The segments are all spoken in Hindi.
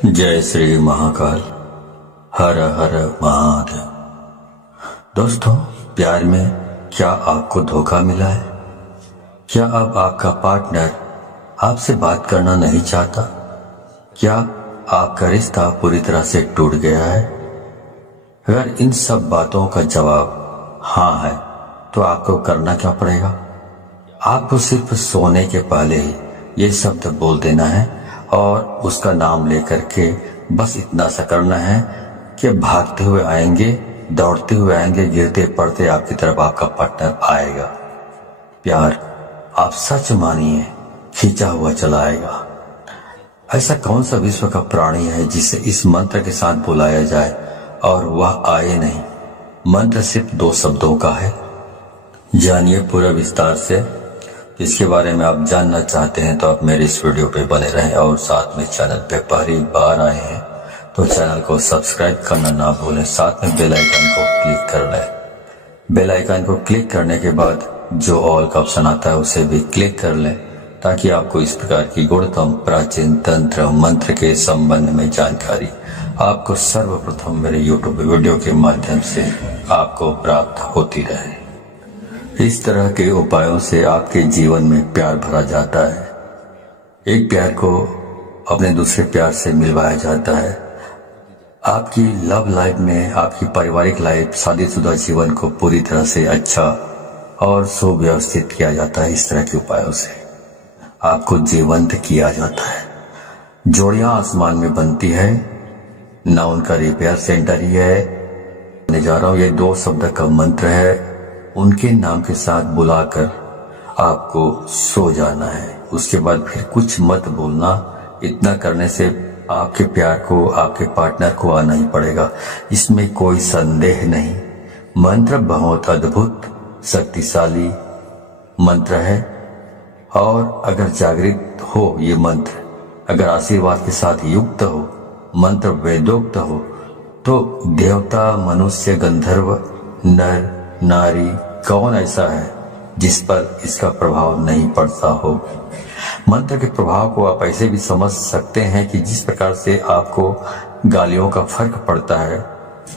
जय श्री महाकाल। हर हर महादेव। दोस्तों, प्यार में क्या आपको धोखा मिला है? क्या अब आपका पार्टनर आपसे बात करना नहीं चाहता? क्या आपका रिश्ता पूरी तरह से टूट गया है? अगर इन सब बातों का जवाब हाँ है तो आपको करना क्या पड़ेगा? आपको सिर्फ सोने के पहले ही ये शब्द बोल देना है और उसका नाम लेकर के बस इतना सा करना है कि भागते हुए आएंगे, दौड़ते हुए आएंगे, गिरते पड़ते आपकी तरफ आपका पार्टनर आएगा। प्यार, आप सच मानिए, खींचा हुआ चला आएगा। ऐसा कौन सा विश्व का प्राणी है जिसे इस मंत्र के साथ बुलाया जाए और वह आए नहीं? मंत्र सिर्फ 2 शब्दों का है। जानिए पूरा विस्तार से। इसके बारे में आप जानना चाहते हैं तो आप मेरे इस वीडियो पे बने रहें और साथ में चैनल पे पहली बार आए हैं तो चैनल को सब्सक्राइब करना ना भूलें, साथ में बेल आइकन को क्लिक कर लें। बेल आइकन को क्लिक करने के बाद जो ऑल का ऑप्शन आता है उसे भी क्लिक कर लें ताकि आपको इस प्रकार की गुणतम प्राचीन तंत्र मंत्र के संबंध में जानकारी आपको सर्वप्रथम मेरे यूट्यूब वीडियो के माध्यम से आपको प्राप्त होती रहे। इस तरह के उपायों से आपके जीवन में प्यार भरा जाता है। एक प्यार को अपने दूसरे प्यार से मिलवाया जाता है। आपकी लव लाइफ में, आपकी पारिवारिक लाइफ, शादीशुदा जीवन को पूरी तरह से अच्छा और सुव्यवस्थित किया जाता है। इस तरह के उपायों से आपको जीवंत किया जाता है। जोड़ियां आसमान में बनती है ना, उनका रिपेयर सेंटर ही है। मैं जा रहा हूं, ये 2 शब्द का मंत्र है। उनके नाम के साथ बुलाकर आपको सो जाना है। उसके बाद फिर कुछ मत बोलना। इतना करने से आपके प्यार को, आपके पार्टनर को आना ही पड़ेगा, इसमें कोई संदेह नहीं। मंत्र बहुत अद्भुत शक्तिशाली मंत्र है और अगर जागृत हो ये मंत्र, अगर आशीर्वाद के साथ युक्त हो, मंत्र वेदोक्त हो तो देवता, मनुष्य, गंधर्व, नर नारी, कौन ऐसा है जिस पर इसका प्रभाव नहीं पड़ता हो? मंत्र के प्रभाव को आप ऐसे भी समझ सकते हैं कि जिस प्रकार से आपको गालियों का फर्क पड़ता है।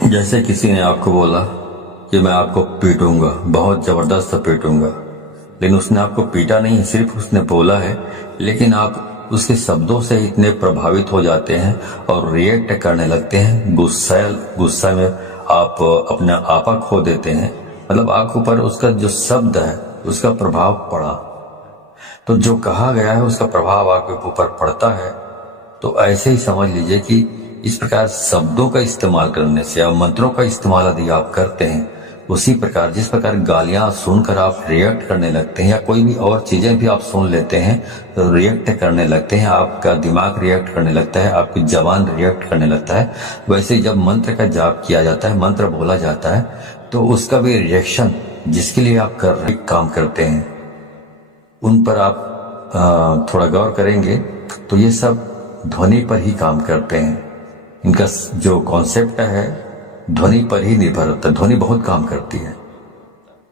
जैसे किसी ने आपको बोला कि मैं आपको पीटूंगा, बहुत जबरदस्त पीटूंगा, लेकिन उसने आपको पीटा नहीं, सिर्फ उसने बोला है, लेकिन आप उसके शब्दों से इतने प्रभावित हो जाते हैं और रिएक्ट करने लगते हैं। गुस्सा में आप अपना आपा खो देते हैं। मतलब आपके ऊपर उसका जो शब्द है उसका प्रभाव पड़ा, तो जो कहा गया है उसका प्रभाव आपके ऊपर पड़ता है। तो ऐसे ही समझ लीजिए कि इस प्रकार शब्दों का इस्तेमाल करने से या मंत्रों का इस्तेमाल यदि आप करते हैं, उसी प्रकार जिस प्रकार गालियां सुनकर आप रिएक्ट करने लगते हैं या कोई भी और चीजें भी आप सुन लेते हैं तो रिएक्ट करने लगते हैं, आपका दिमाग रिएक्ट करने लगता है, आपकी जबान रिएक्ट करने लगता है। वैसे जब मंत्र का जाप किया जाता है, मंत्र बोला जाता है, तो उसका भी रिएक्शन जिसके लिए आप कर रहे काम करते हैं उन पर आप थोड़ा गौर करेंगे तो ये सब ध्वनि पर ही काम करते हैं। इनका जो कॉन्सेप्ट है ध्वनि पर ही निर्भर होता है। ध्वनि बहुत काम करती है।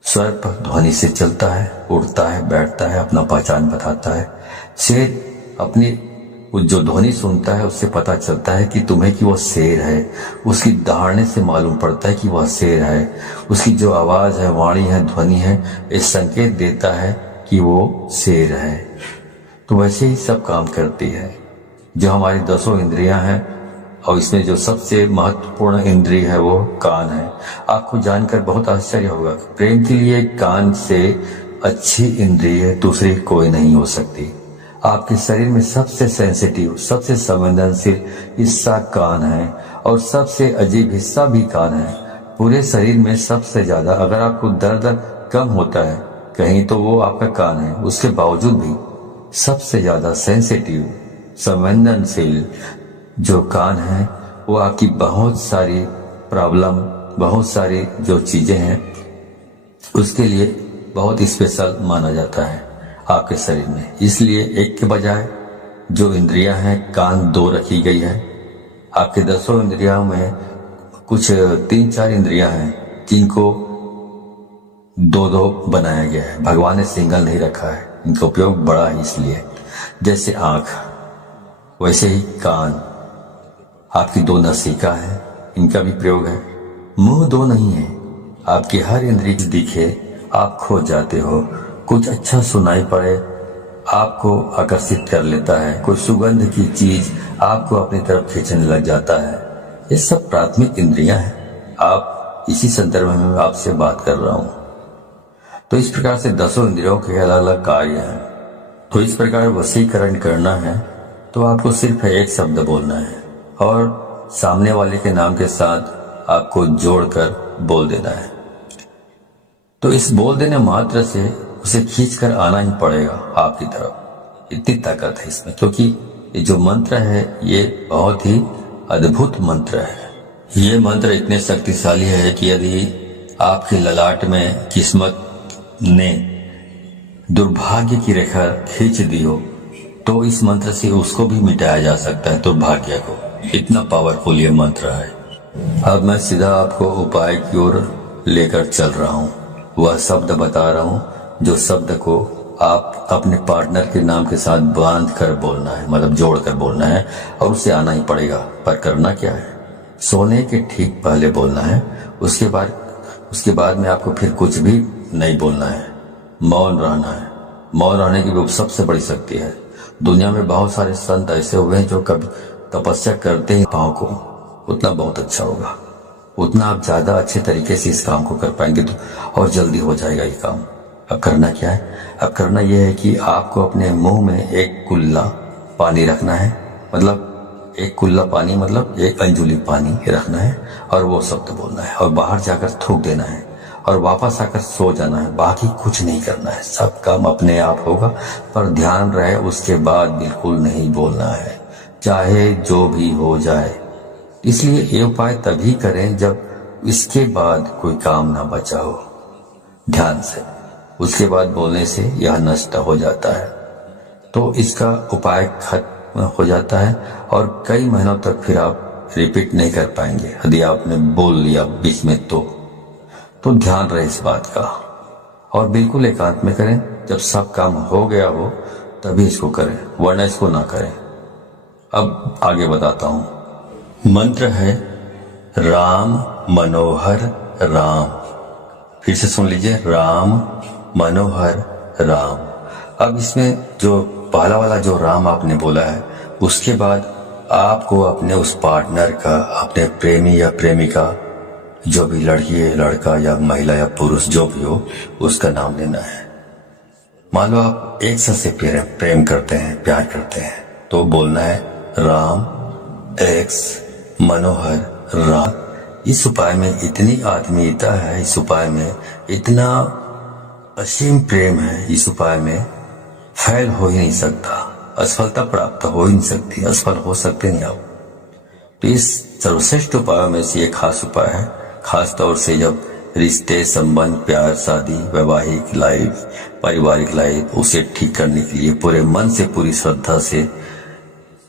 स्वर पर ध्वनि से चलता है, उड़ता है, बैठता है, अपना पहचान बताता है। शेर अपनी जो ध्वनि सुनता है उससे पता चलता है कि तुम्हें कि वह शेर है। उसकी दहाड़ने से मालूम पड़ता है कि वह शेर है। उसकी जो आवाज है, वाणी है, ध्वनि है, ये संकेत देता है कि वो शेर है। तो वैसे ही सब काम करती है। जो हमारी 10 इंद्रियां हैं और इसमें जो सबसे महत्वपूर्ण इंद्रिय है वो कान है। आपको जानकर बहुत आश्चर्य होगा, प्रेम के लिए कान से अच्छी इंद्रिय दूसरी कोई नहीं हो सकती। आपके शरीर में सबसे सेंसिटिव, सबसे संवेदनशील हिस्सा कान है और सबसे अजीब हिस्सा भी कान है। पूरे शरीर में सबसे ज्यादा अगर आपको दर्द कम होता है कहीं तो वो आपका कान है। उसके बावजूद भी सबसे ज्यादा सेंसिटिव, संवेदनशील जो कान है वो आपकी बहुत सारी प्रॉब्लम, बहुत सारी जो चीजें हैं उसके लिए बहुत स्पेशल माना जाता है आपके शरीर में। इसलिए एक के बजाय जो इंद्रियां हैं, कान 2 रखी गई है। आपके 10 इंद्रियों में कुछ 3-4 इंद्रियां हैं जिनको 2-2 बनाया गया है। भगवान ने सिंगल नहीं रखा है, इनका उपयोग बड़ा है। इसलिए जैसे आंख वैसे ही कान, आपकी दो नसिका है, इनका भी प्रयोग है। मुंह दो नहीं है, आपकी हर इंद्रिय दिखे आप खो जाते हो। कुछ अच्छा सुनाई पड़े आपको आकर्षित कर लेता है। कोई सुगंध की चीज आपको अपनी तरफ खींचने लग जाता है। ये सब प्राथमिक इंद्रियां हैं। आप इसी संदर्भ में आपसे बात कर रहा हूं। तो इस प्रकार से 10 इंद्रियों के अलग अलग कार्य हैं। तो इस प्रकार वशीकरण करना है तो आपको सिर्फ एक शब्द बोलना है और सामने वाले के नाम के साथ आपको जोड़कर बोल देना है। तो इस बोल देने मात्र से उसे खींचकर आना ही पड़ेगा आपकी तरफ। इतनी ताकत है इसमें, क्योंकि ये जो मंत्र है ये बहुत ही अद्भुत मंत्र है। ये मंत्र इतने शक्तिशाली है कि यदि आपके ललाट में किस्मत ने दुर्भाग्य की रेखा खींच दी हो तो इस मंत्र से उसको भी मिटाया जा सकता है, दुर्भाग्य को। इतना पावरफुल ये मंत्र है। अब मैं सीधा आपको उपाय की ओर लेकर चल रहा हूँ। वह शब्द बता रहा हूँ जो शब्द को आप अपने पार्टनर के नाम के साथ बांध कर बोलना है, मतलब जोड़ कर बोलना है, और उसे आना ही पड़ेगा। पर करना क्या है, सोने के ठीक पहले बोलना है। उसके बाद में आपको फिर कुछ भी नहीं बोलना है, मौन रहना है। मौन रहने की भी सबसे बड़ी शक्ति है। दुनिया में बहुत सारे संत ऐसे हुए हैं जो कभी तपस्या करते हैं पाँव को, उतना बहुत अच्छा होगा, उतना आप ज्यादा अच्छे तरीके से इस काम को कर पाएंगे तो और जल्दी हो जाएगा ये काम। अब करना क्या है, अब करना यह है कि आपको अपने मुंह में एक कुल्ला पानी रखना है, मतलब एक कुल्ला पानी मतलब 1 अंजुली पानी रखना है और वो शब्द बोलना है और बाहर जाकर थूक देना है और वापस आकर सो जाना है। बाकी कुछ नहीं करना है, सब काम अपने आप होगा। पर ध्यान रहे उसके बाद बिल्कुल नहीं बोलना है, चाहे जो भी हो जाए। इसलिए ये उपाय तभी करें जब इसके बाद कोई काम ना बचा हो। ध्यान से उसके बाद बोलने से यह नष्ट हो जाता है, तो इसका उपाय खत्म हो जाता है और कई महीनों तक फिर आप रिपीट नहीं कर पाएंगे यदि आपने बोल लिया बीच में। तो ध्यान रहे इस बात का और बिल्कुल एकांत में करें। जब सब काम हो गया हो तभी इसको करें, वरना इसको ना करें। अब आगे बताता हूं। मंत्र है राम मनोहर राम। फिर से सुन लीजिए, राम मनोहर राम। अब इसमें जो पहला वाला जो राम आपने बोला है, उसके बाद आपको अपने उस पार्टनर का, अपने प्रेमी या प्रेमिका, जो भी लड़की है, लड़का या महिला या पुरुष जो भी हो, उसका नाम लेना है। मान लो आप एक से प्रेम करते हैं, प्यार करते हैं, तो बोलना है राम एक्स मनोहर राम। इस उपाय में इतनी आत्मीयता है, इस उपाय में इतना असीम प्रेम है, इस उपाय में फैल हो ही नहीं सकता, असफलता प्राप्त हो ही नहीं सकती, असफल हो सकते नहीं आप। तो इस सर्वश्रेष्ठ उपायों में से एक खास उपाय है, खास तौर से जब रिश्ते, संबंध, प्यार, शादी, वैवाहिक लाइफ, पारिवारिक लाइफ, उसे ठीक करने के लिए पूरे मन से, पूरी श्रद्धा से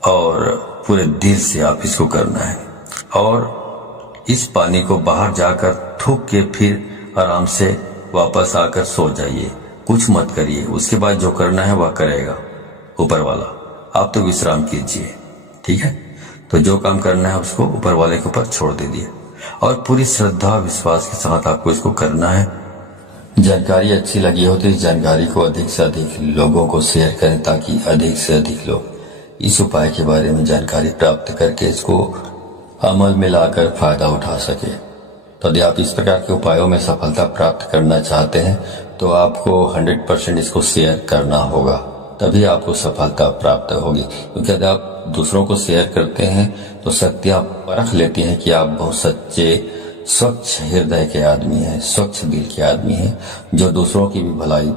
और पूरे दिल से आप इसको करना है। और इस पानी को बाहर जाकर थूक के फिर आराम से वापस आकर सो जाइए, कुछ मत करिए। उसके बाद जो करना है वह करेगा ऊपर वाला, आप तो विश्राम कीजिए, ठीक है। तो जो काम करना है उसको ऊपर वाले के ऊपर छोड़ दीजिए और पूरी श्रद्धा विश्वास के साथ आपको इसको करना है। जानकारी अच्छी लगी हो तो इस जानकारी को अधिक से अधिक लोगों को शेयर करें, ताकि अधिक से अधिक लोग इस उपाय के बारे में जानकारी प्राप्त करके इसको अमल में लाकर फायदा उठा सके। तो यदि आप इस प्रकार के उपायों में सफलता प्राप्त करना चाहते हैं तो आपको 100% इसको शेयर करना होगा, तभी आपको सफलता प्राप्त होगी। क्योंकि यदि आप दूसरों को शेयर करते हैं तो शक्तियां परख लेती हैं कि आप बहुत सच्चे, स्वच्छ हृदय के आदमी हैं, स्वच्छ दिल के आदमी हैं, जो दूसरों की भी भलाई